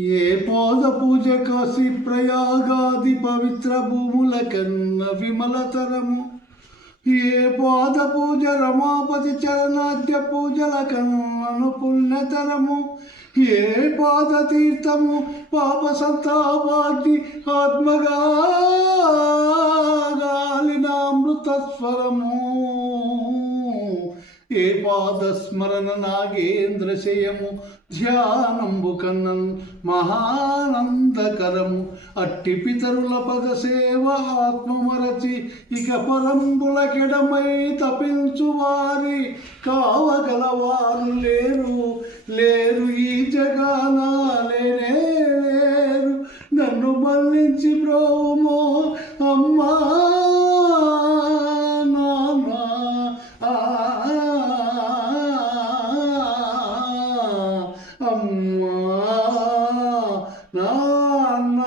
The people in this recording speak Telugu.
ఏ పాద పూజ కాశీ ప్రయాగాది పవిత్ర భూముల కన్న విమలతరము. ఏ పాద పూజ రమాపతి చరణాద్య పూజల కన్నను పుణ్యతరము. ఏ పాద తీర్థము పాప సంతాపాగ్ని ఆత్మగా గాలిన అమృతస్వరము. ఏ పాదస్మరణ నాగేంద్రశయము ధ్యానంబు కన్నన్ మహానందకరము. అట్టి పితరుల పద సేవ ఆత్మమరచి ఇక పరంబులకెడమై తపించు వారి కావగలవారు లేరు లేరు ఈ జగాన లేనే లేరు. నన్ను మళ్ళించి బ్రోమో అమ్మా అమ్మా నాన్న.